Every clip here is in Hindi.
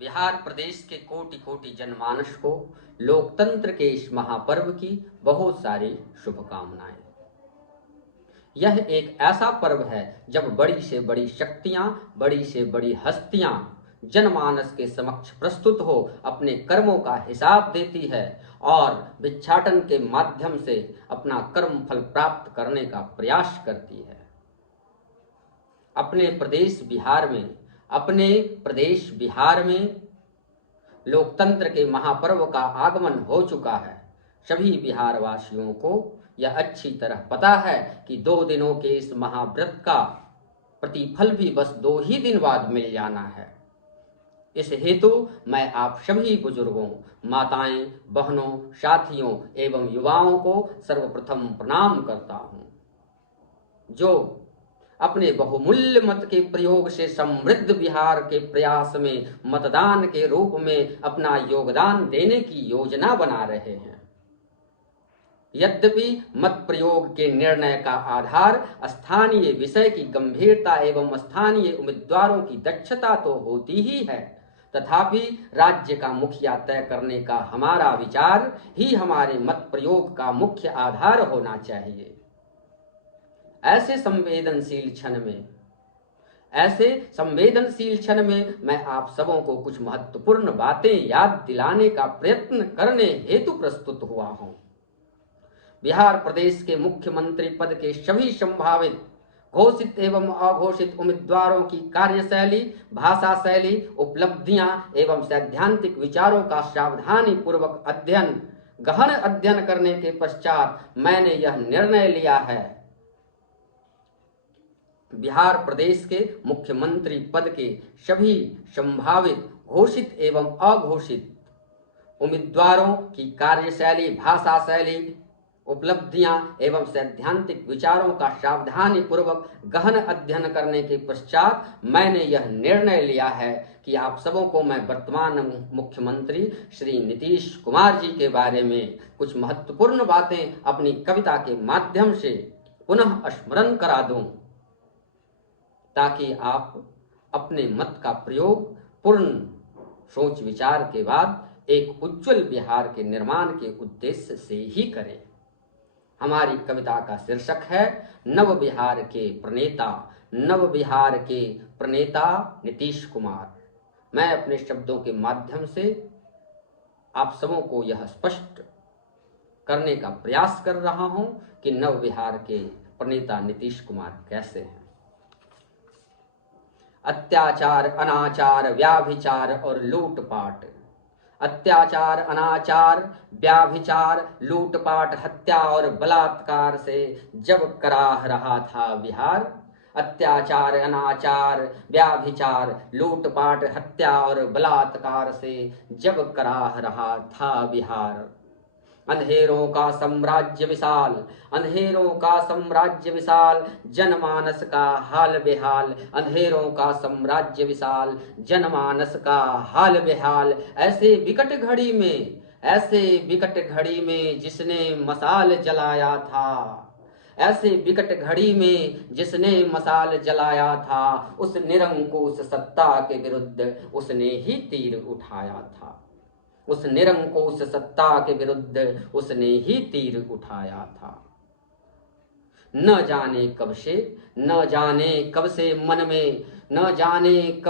बिहार प्रदेश के कोटि कोटि जनमानस को लोकतंत्र के इस महापर्व की बहुत सारी शुभकामनाएं। यह एक ऐसा पर्व है जब बड़ी से बड़ी शक्तियां, बड़ी से बड़ी हस्तियां जनमानस के समक्ष प्रस्तुत हो अपने कर्मों का हिसाब देती है और भिक्षाटन के माध्यम से अपना कर्म फल प्राप्त करने का प्रयास करती है। अपने प्रदेश बिहार में लोकतंत्र के महापर्व का आगमन हो चुका है। सभी बिहार वासियों को यह अच्छी तरह पता है कि 2 दिनों के इस महाव्रत का प्रतिफल भी बस 2 ही दिन बाद मिल जाना है। इस हेतु मैं आप सभी बुजुर्गों, माताएं, बहनों, साथियों एवं युवाओं को सर्वप्रथम प्रणाम करता हूं, जो अपने बहुमूल्य मत के प्रयोग से समृद्ध बिहार के प्रयास में मतदान के रूप में अपना योगदान देने की योजना बना रहे हैं। यद्यपि मत प्रयोग के निर्णय का आधार स्थानीय विषय की गंभीरता एवं स्थानीय उम्मीदवारों की दक्षता तो होती ही है, तथापि राज्य का मुखिया तय करने का हमारा विचार ही हमारे मत प्रयोग का मुख्य आधार होना चाहिए। ऐसे संवेदनशील क्षण में मैं आप सबों को कुछ महत्वपूर्ण बातें याद दिलाने का प्रयत्न करने हेतु प्रस्तुत हुआ हूं। बिहार प्रदेश के मुख्यमंत्री पद के सभी संभावित घोषित एवं अघोषित उम्मीदवारों की कार्यशैली, भाषा शैली, उपलब्धियां एवं सैद्धांतिक विचारों का सावधानी पूर्वक गहन अध्ययन करने के पश्चात मैंने यह निर्णय लिया है। बिहार प्रदेश के मुख्यमंत्री पद के सभी संभावित घोषित एवं अघोषित उम्मीदवारों की कार्यशैली, भाषा शैली, उपलब्धियां एवं सैद्धांतिक विचारों का सावधानी पूर्वक गहन अध्ययन करने के पश्चात मैंने यह निर्णय लिया है कि आप सबों को मैं वर्तमान मुख्यमंत्री श्री नीतीश कुमार जी के बारे में कुछ महत्वपूर्ण बातें अपनी कविता के माध्यम से पुनः स्मरण करा दूं, ताकि आप अपने मत का प्रयोग पूर्ण सोच विचार के बाद एक उज्जवल बिहार के निर्माण के उद्देश्य से ही करें। हमारी कविता का शीर्षक है नव बिहार के प्रणेता नीतीश कुमार। मैं अपने शब्दों के माध्यम से आप सबों को यह स्पष्ट करने का प्रयास कर रहा हूं कि नव बिहार के प्रणेता नीतीश कुमार कैसे हैं। अत्याचार, अनाचार, व्याभिचार और लूटपाट, अत्याचार, अनाचार, व्याभिचार, लूटपाट, हत्या और बलात्कार से जब कराह रहा था बिहार, अत्याचार, अनाचार, व्याभिचार, लूटपाट, हत्या और बलात्कार से जब कराह रहा था बिहार, अंधेरों का साम्राज्य विशाल, जनमानस का हाल बेहाल, अंधेरों का साम्राज्य विशाल, जनमानस का हाल बेहाल। ऐसे विकट घड़ी में जिसने मशाल जलाया था, उस निरंकुश सत्ता के विरुद्ध उसने ही तीर उठाया था। न जाने कब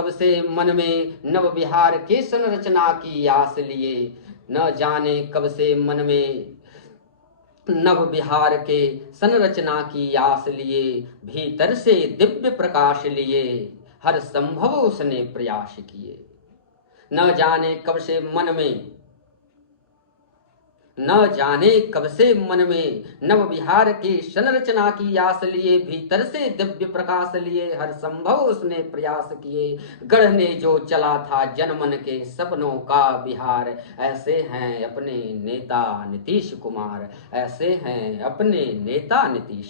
से मन में नव बिहार के संरचना की आस लिए, न जाने कब से मन में नव बिहार के संरचना की आस लिए, भीतर से दिव्य प्रकाश लिए हर संभव उसने प्रयास किए। न जाने कब से मन में नव बिहार के संरचना की आस लिए, भीतर से दिव्य प्रकाश लिए हर संभव उसने प्रयास किए। गढ़ने जो चला था जनमन के सपनों का बिहार, ऐसे हैं अपने नेता नीतीश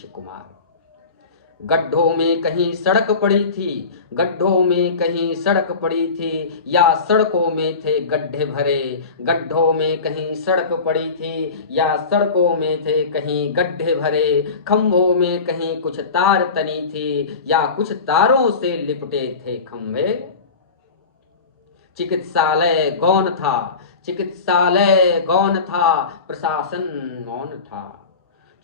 कुमार। गड्ढों में कहीं सड़क पड़ी थी या सड़कों में थे गड्ढे भरे, गड्ढों में कहीं सड़क पड़ी थी या सड़कों में थे कहीं गड्ढे भरे, खंभों में कहीं कुछ तार तनी थी या कुछ तारों से लिपटे थे खंभे। चिकित्सालय गौण था, चिकित्सालय गौण था, प्रशासन मौन था।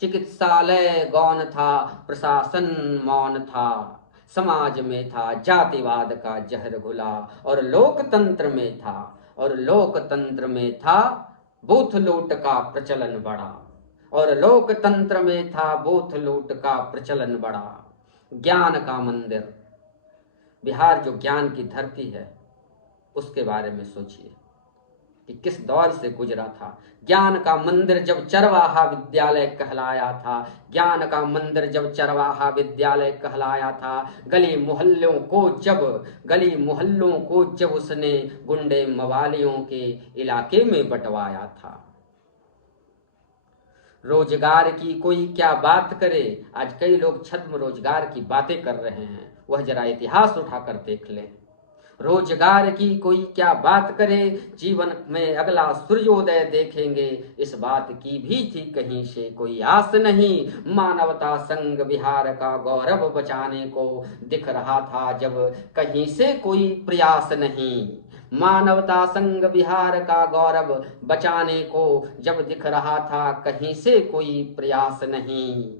चिकित्सालय गौण था, प्रशासन मौन था। समाज में था जातिवाद का जहर घुला, और लोकतंत्र में था, और लोकतंत्र में था बूथ लूट का प्रचलन बढ़ा, और लोकतंत्र में था बूथ लूट का प्रचलन बढ़ा। ज्ञान का मंदिर, बिहार जो ज्ञान की धरती है, उसके बारे में सोचिए कि किस दौर से गुजरा था। ज्ञान का मंदिर जब चरवाहा विद्यालय कहलाया था, ज्ञान का मंदिर जब चरवाहा विद्यालय कहलाया था, गली मोहल्लों को जब उसने गुंडे मवालियों के इलाके में बंटवाया था। रोजगार की कोई क्या बात करे, आज कई लोग छद्म रोजगार की बातें कर रहे हैं, वह जरा इतिहास उठाकर देख लें। रोजगार की कोई क्या बात करे, जीवन में अगला सूर्योदय देखेंगे, इस बात की भी थी कहीं से कोई आस नहीं। मानवता संग बिहार का गौरव बचाने को दिख रहा था जब कहीं से कोई प्रयास नहीं। मानवता संग बिहार का गौरव बचाने को जब दिख रहा था कहीं से कोई प्रयास नहीं।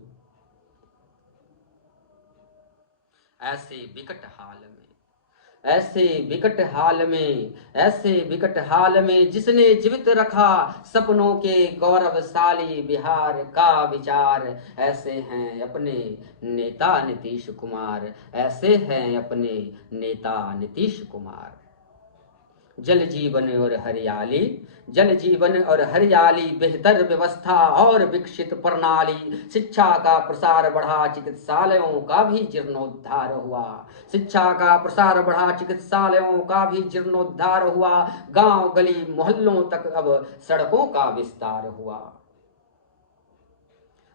ऐसे विकट हाल में जिसने जीवित रखा सपनों के गौरवशाली बिहार का विचार, ऐसे हैं अपने नेता नीतीश कुमार, ऐसे हैं अपने नेता नीतीश कुमार। जल जीवन और हरियाली, बेहतर व्यवस्था और विकसित प्रणाली, शिक्षा का प्रसार बढ़ा, चिकित्सालयों का भी जीर्णोद्धार हुआ। शिक्षा का प्रसार बढ़ा, चिकित्सालयों का भी जीर्णोद्धार हुआ। गांव गली मोहल्लों तक अब सड़कों का विस्तार हुआ।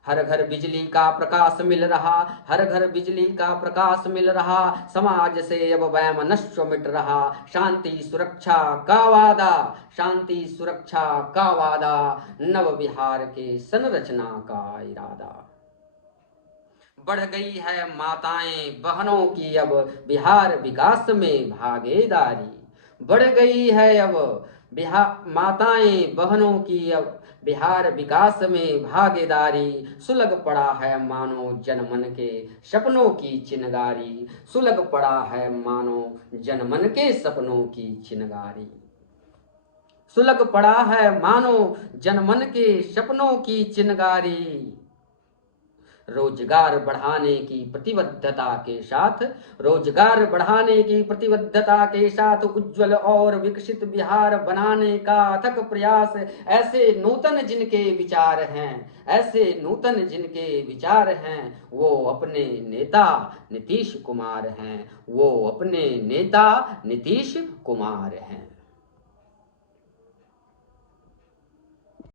हर घर बिजली का प्रकाश मिल रहा, हर घर बिजली का प्रकाश मिल रहा। समाज से अब वैमनस्य मिट रहा, शांति सुरक्षा का वादा, नव बिहार के संरचना का इरादा। बढ़ गई है माताएं बहनों की अब बिहार विकास में भागीदारी। बढ़ गई है अब माताएं बहनों की अब बिहार विकास में भागीदारी। सुलग पड़ा है मानो जनमन के सपनों की चिनगारी, सुलग पड़ा है मानो जनमन के सपनों की चिनगारी। सुलग पड़ा है मानो जनमन के सपनों की चिनगारी। रोजगार बढ़ाने की प्रतिबद्धता के साथ उज्जवल और विकसित बिहार बनाने का अथक प्रयास। ऐसे नूतन जिनके विचार हैं, वो अपने नेता नीतीश कुमार हैं।